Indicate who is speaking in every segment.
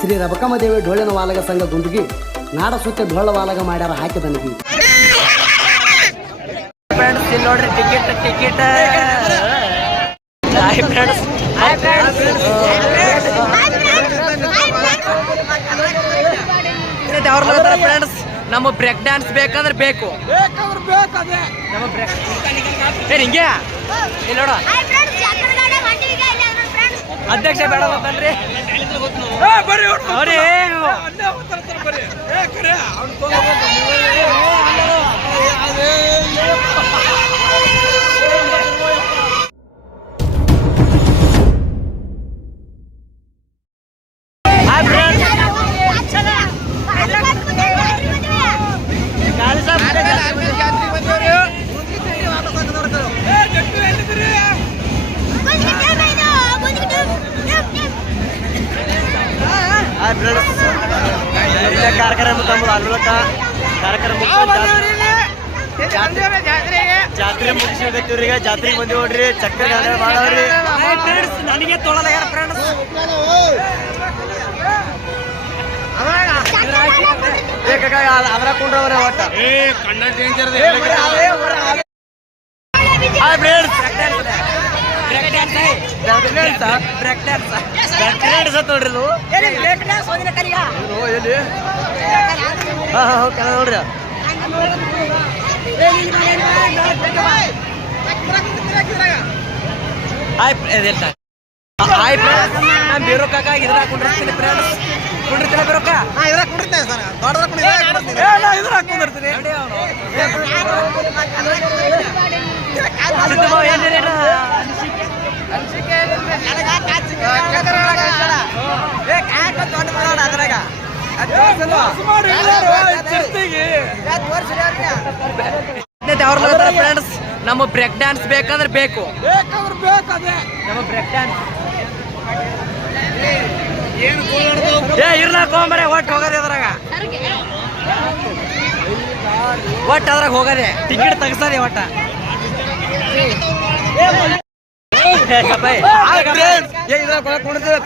Speaker 1: ಶ್ರೀ ರಬಕಮ್ಮದೇವಿ ಡೊಳ್ಳಿನ ವಾಲಗ ಸಂಘ ಗುಂಡಿಗೆ ನಾಡ ಸುತ್ತ ಡೊಳ್ಳ ವಾಲಗ ಮಾಡ್ಯಾರ ಹಾಕಿ
Speaker 2: ಫ್ರೆಂಡ್ಸ್ ಇಲ್ಲಿ ನೋಡ್ರಿ ticket ticket hi friends hi friends friends ನಮ್ಮ ಬ್ರೇಕ್ ಡ್ಯಾನ್ಸ್ ಬೇಕಂದ್ರೆ ಬೇಕು. ನಮ್ಮ ಬ್ರೇಕ್ ಹಿಂಗೆ ಇಲ್ಲಿ ನೋಡ. ಅಧ್ಯಕ್ಷ ಬೇಡ ಗೊತ್ತಲ್ರಿ ಅವ್ರಿ ಇಲ್ಲೇ ಕಾರ್ಯಕ್ರಮ ತಮ್ಮದು ಅಲ್ವಕ್ಕ ಕಾರ್ಯಕ್ರಮ ಜಾತ್ರೆ ಮುಗಿಸ್ಬೇಕತ್ತೀವ್ರಿ ಜಾತ್ರೆಗೆ ಬಂದಿ ನೋಡ್ರಿ. ಚಕ್ರ ಜಾತ್ರೆ ಮಾಡವ್ರಿ ನನಗೆ ತೊಳಲ್ಲ ಯಾರ ಫ್ರೆಂಡ್ಸ್ ಬೇಕಾಗ ಅದ್ರ ಒಟ್ಟ. ಬ್ರೇಕ್ ಡ್ಯಾನ್ಸ್ ಬ್ರೇಕ್ ಡ್ಯಾನ್ಸ್ ಅಂತ ನೋಡ್ರಿ ಎಲ್ಲಿ ಹಾ ಹಾ ಹೋಗಿ ನೋಡ್ರಿ. ಇದೆಲ್ಲ ಹಾಯ್ ಫ್ರೆಂಡ್ಸ್ ನಾನು ಬೇರೋ ಕಾಕ ಇದ್ರಾಗ ಕುಂಡಿರ್ತೀನಿ ಫ್ರೆಂಡ್ಸ್ ಕುಂಡಿರ್ತೀನಿ ಹಾಕೊಂಡಿರ್ತೀನಿ ಇದ್ರಾಗ ಕುಂದಿರ್ತೀನಿ. ಫ್ರೆಂಡ್ಸ್ ನಮ್ಮ ಬ್ರೇಕ್ ಡ್ಯಾನ್ಸ್ ಬೇಕಂದ್ರೆ ಬೇಕು. ನಮ್ಮ ಬ್ರೇಕ್ ಡ್ಯಾನ್ಸ್ ಏ ಒಟ್ಟು ಹೋಗದೆ ಅದ್ರಾಗ. ಒಟ್ಟು ಅದ್ರಾಗ ಹೋಗದೆ. ಟಿಕೆಟ್ ತೆಗ್ಸದೆ ಒಟ್ಟ.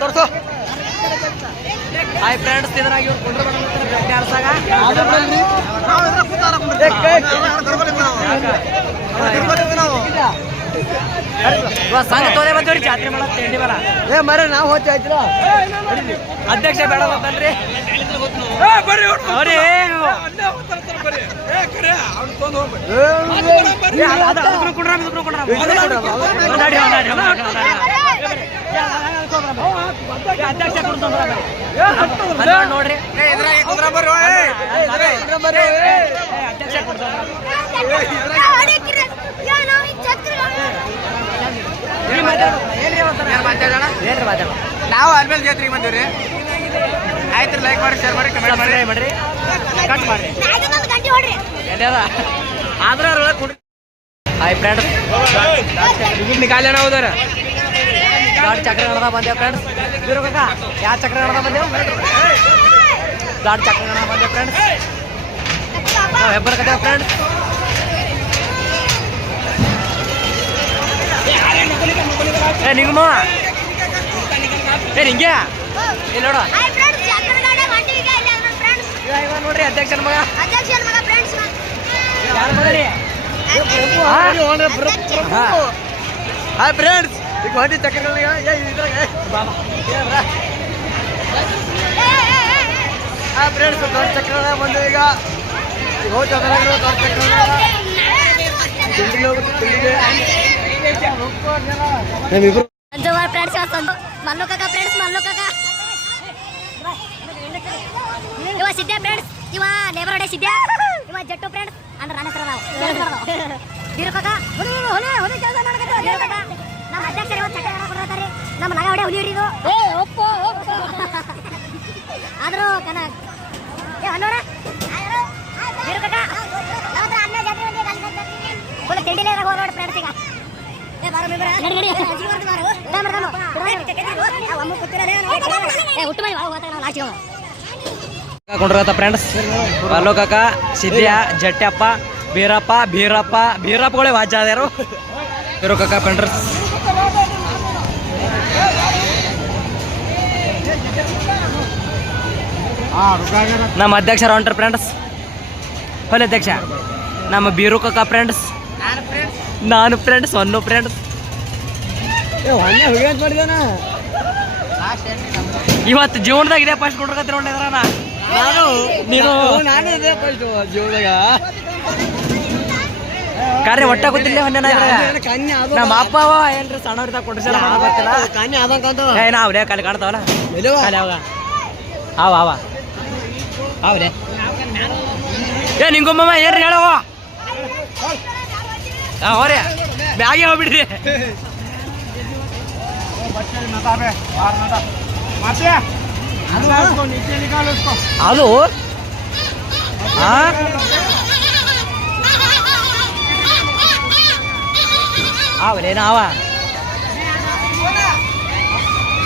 Speaker 2: ತೋರ್ಸು. ಹಾಯ್ ಫ್ರೆಂಡ್ಸ್ ಇದ್ರಾಗ ಇವ್ರು ಕುಂಡ್ರ ಬ್ರೇಕ್ ಡ್ಯಾನ್ಸಾಗ ಸಂಘ ತೋದೆ ಬಂದ್ರಿ ಜಾತ್ರೆ ಮಾಡಕ್ ತಿಂಡಿ ಬರ
Speaker 1: ಏ ಮರ ನಾವು ಹೋಗ್ತಾ
Speaker 2: ಅಧ್ಯಕ್ಷ ಬೇಡ ನೋಡ್ರಿ ಅಧ್ಯಕ್ಷ
Speaker 3: ನಾವು ಆದ್ಮೇಲೆ ಜಾತ್ರೆಗೆ ಬಂದಿವ್ರಿ. ಆಯ್ತು ಲೈಕ್ ಮಾಡಿ ಶೇರ್ ಮಾಡಿ ಕಮೆಂಟ್ ಮಾಡಿ.
Speaker 2: ಮಾಡ್ರಿ. ಕಟ್ ಮಾಡಿ ಆದ್ರ ಕುಡಿ ಹಾಯ್ ಫ್ರೆಂಡ್ಸ್
Speaker 3: ನಿಕಾಲೆ ನಾವು ಹೋದಾರ
Speaker 2: ಗಾಡಿ ಚಕ್ರ ಗಣದ ಬಂದೇವ್ ಫ್ರೆಂಡ್ಸ್ ಬೀರೋ ಕಾಕ ಯಾವ ಚಕ್ರ ಗಣದ ಬಂದೇವ್? ಗಾಡಿ ಚಕ್ರ ಗಣ ಬಂದೇವ್ ಫ್ರೆಂಡ್ಸ್ ನಾವು ಹೆಬ್ಬರ್ ಕದೇವ್ ಫ್ರೆಂಡ್ಸ್ ಏ ನಿಗಮ ಏ ನಿಂಗೆ? ಇಲ್ಲಿ ನೋಡ ನೋಡ್ರಿ ಅಧ್ಯಕ್ಷನ ಮಗ.
Speaker 1: ಹಾಯ್ ಫ್ರೆಂಡ್ಸ್ ಈಗ ಹೊಂಟಿ ಚಕ್ರಗಳಿಗೆ ಏ ಇದ್ರಾಗ
Speaker 2: ಬಾಬಾ
Speaker 1: ಹಾಯ್ ಫ್ರೆಂಡ್ಸ್ ದೊಡ್ಡ ಚಕ್ರ ಬಂದು ಈಗ. ಹೋಗಿ ಅದ್ರಾಗ ದೊಡ್ಡ ತಿಂಡಿಗೆ ತಿಂಡಿಗೆ
Speaker 4: ಜವಾರ್ ಫ್ರೆಂಡ್ಸ್ ಮಲ್ಲು ಫ್ರೆಂಡ್ಸ್ ಇವ ಫ್ರೆಂಡ್ಸ್ ಇವ ನೇಬರ್ ಡೇ ಸಿದ್ಧ ಇವ ಜಟ್ಟು ಫ್ರೆಂಡ್ಸ್ ಅಂದ್ರೆ ನನ್ನ ನಾವು ಬೀರು ಕಾಕ ನಮ್ಮ ಅಧ್ಯಕ್ಷರು ನಮ್ಮ ಹೊಡೆ ಹುಲಿ ಒಪ್ಪ ಆದ್ರೂ ಕನ ಏ ಜಾತ್ರೆ ತಿಂಡಿಲೇ ಹೋಗೋಣ ಫ್ರೆಂಡ್ಸ್ ಈಗ
Speaker 2: ಕೊಂಡಿರತ್ತ ಫ್ರೆಂಡ್ಸ್ ಅಲ್ಲೋ ಕಾಕ ಸಿದ್ಯ ಜಟ್ಟಪ್ಪ ಬೀರಪ್ಪ ಬೀರಪ್ಪ ಬೀರಪ್ಪಗಳೇ ವಾಚ ಆದ್ಯಾರು? ಇರೋ ಕಾಕ ಫ್ರೆಂಡ್ರಸ್ ನಮ್ಮ ಅಧ್ಯಕ್ಷರ ಹೊಂಟ್ರ ಫ್ರೆಂಡ್ಸ್ ಹೊಲೆ ಅಧ್ಯಕ್ಷ ನಮ್ಮ ಬೀರು ಕಾಕ ಫ್ರೆಂಡ್ಸ್ ನಾನು ಫ್ರೆಂಡ್ಸ್ ಒನ್ನು ಫ್ರೆಂಡ್ಸ್
Speaker 1: ಹೊನ್ನೆ ಹೋಗಿ ಅಂತ ಮಾಡಿದಾನ
Speaker 2: ಇವತ್ತು ಜೀವನದಾಗ ಇದೇ ಫಸ್ಟ್ ಕೊಡ್ರಕತ್ತಿ ನೋಡಿದ್ರ ನಾನು ನೀನು.
Speaker 1: ನಾನು ಇದೇ ಫಸ್ಟ್ ಜೀವನದಾಗ.
Speaker 2: ಕಾರ್ಯ ಹೊಟ್ಟೆ ಗೊತ್ತಿಲ್ಲ ನಮ್ಮ ಅಪ್ಪ ಅವ ಏನ್ರಿ ಸಣ್ಣವ್ರಿದ್ದಾಗ ಕೊಟ್ಟಿಸಲ್ಲ ಗೊತ್ತಿಲ್ಲ? ಕಲ್ ಅವಲೇ ಕಾಲಿ ಕಾಣ್ತಾವಲ್ಲ?
Speaker 1: ಎಲ್ಲಿವ?
Speaker 2: ಕಾಲಿ ಅವಾಗ. ಅವ ಅವ. ಅವ್ರೆ ಏ ನಿಂಗೊಮ್ಮಮ್ಮ ಏನ್ರಿ ಹೇಳವ ಅವ್ರೆ ಬ್ಯಾಗೆ ಹೋಗ್ಬಿಡ್ರಿ. ಅದು? ಹಾ ಅವಲೇನ ಅವ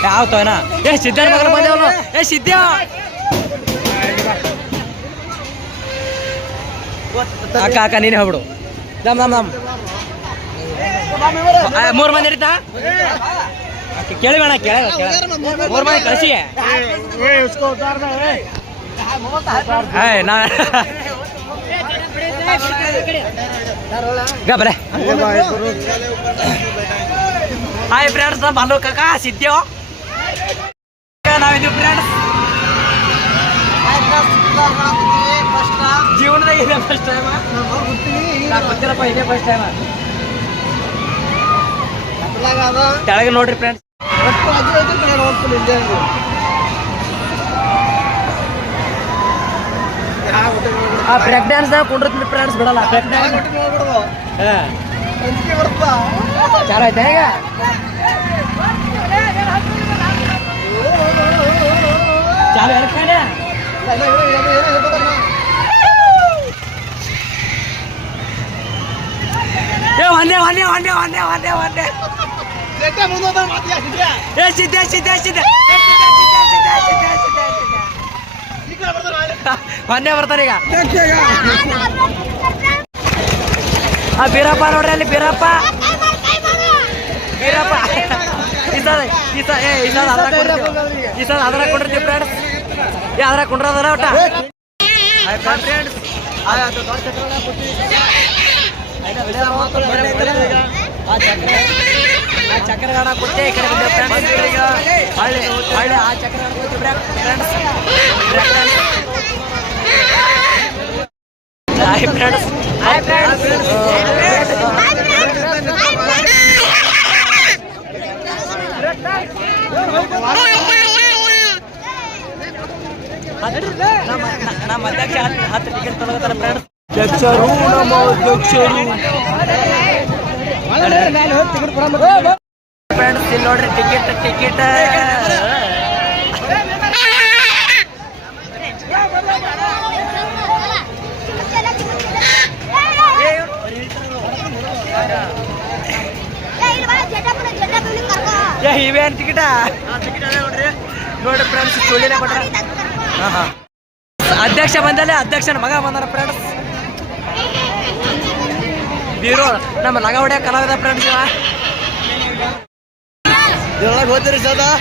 Speaker 2: ಯಾವ ತೋನ ಏ ಸಿದ್ಧಾರ ಮಗನ ಬಂದೇವನು ಏ ಸಿದ್ಧ! ಅಕ್ಕ ಅಕ್ಕ ನೀನು ಹೇಳ್ಬಿಡು ದಮ್ ದಮ್ ಆ, ಮೂರ್ ಮಂದಿ ಇರ್ತಾ ಕೇಳಿ ಬೇಡ, ಕೇಳ ಮೂರು ಮನೆ ಕಳಿಸಿ ಹಾಯ್ ಫ್ರೆಂಡ್ಸ್ ನಮ್ಮ ಅಲ್ಲೂ ಕಾಕ ಸಿದ್ದೇವ ನಾವಿದ್ದೀವಿ ಫ್ರೆಂಡ್ಸ್ ಜೀವನದಾಗ ಇದೆ ಫಸ್ಟ್ ಟೈಮ್ ಗೊತ್ತಿಲ್ಲಪ್ಪ, ಇದೇ ಫಸ್ಟ್ ಟೈಮ್ ಕೆಳಗೆ ನೋಡ್ರಿ ಫ್ರೆಂಡ್ಸ್ ಆ ಬ್ರೇಕ್ ಡ್ಯಾನ್ಸ್ ಕುಂಡ್ರತ್ನಿ ಫ್ರೆಂಡ್ಸ್ ಬಿಡಲ್ಲ. ಬ್ರೇಕ್ ಡ್ಯಾನ್ಸ್ ಚಾರ ಆಯ್ತಾ ಈಗ? ಚಾಲು ಎರ್ಕಣೆ ಏ ಒಂದೇ ಒಂದೇ ಒಂದೇ ಒಂದೇ ಒಂದೇ ಒಂದೇ. ಬರ್ತಾರೆ ಈಗ ಆ ಬೀರಪ್ಪ ನೋಡ್ರಿ ಅಲ್ಲಿ ಬೀರಪ್ಪ ಬೀರಪ್ಪ ಈ ಸಲ ಈ ಸಲ ಏ ಈ ಸಲ ಕೊಡ್ತೀವಿ ಈ ಸಲ ಅದ್ರಾಗ ಕೊಡಿರ್ತೀವಿ ಫ್ರೆಂಡ್ಸ್ ಏ ಅದ್ರಾಗ ಕುಂಡ್ರದಲ್ಲ ಒಟ್ಟ ಫ್ರೆಂಡ್ಸ್ ಆ ಚಕ್ರ ಚಕ್ರಗಾಡ ಕೊಟ್ಟೆ ಈ ಕಡೆ ಬಂದೆ ಫ್ರೆಂಡ್ಸ್ ಈಗ ಹಳ್ಳಿ ಹಳ್ಳಿ ಆ ಚಕ್ರಗಾಡ ಕೊಟ್ಟು friends hi friends hi friends ನಮ್ಮ ಅಧ್ಯಕ್ಷ ಹತ್ತು ಟಿಕೆಟ್ ತೊಗೊಳತ್ತಾರ ಫ್ರೆಂಡ್ಸ್ ಅಧ್ಯಕ್ಷರು ನಮ್ಮ ಅಧ್ಯಕ್ಷರು. ಫ್ರೆಂಡ್ಸ್ ಇಲ್ಲಿ ನೋಡ್ರಿ ಟಿಕೆಟ್ ಟಿಕೆಟ್ ಇವೇನು ಟಿಕೆಟ ನೋಡ್ರಿ ಫ್ರೆಂಡ್ಸ್ ಸುಳ್ಳಿನೇ ಕೊಟ್ರ. ಅಧ್ಯಕ್ಷ ಬಂದಲ್ಲೇ ಅಧ್ಯಕ್ಷನ ಮಗ ಬಂದಾರ ಫ್ರೆಂಡ್ಸ್ ಬೀರೋ ನಮ್ಮ ಲಗ ಹೊಡ್ಯ ಕಲಾವಿದ ಫ್ರೆಂಡ್ಸ್ ಇವ. Jalan buat dari
Speaker 1: sana.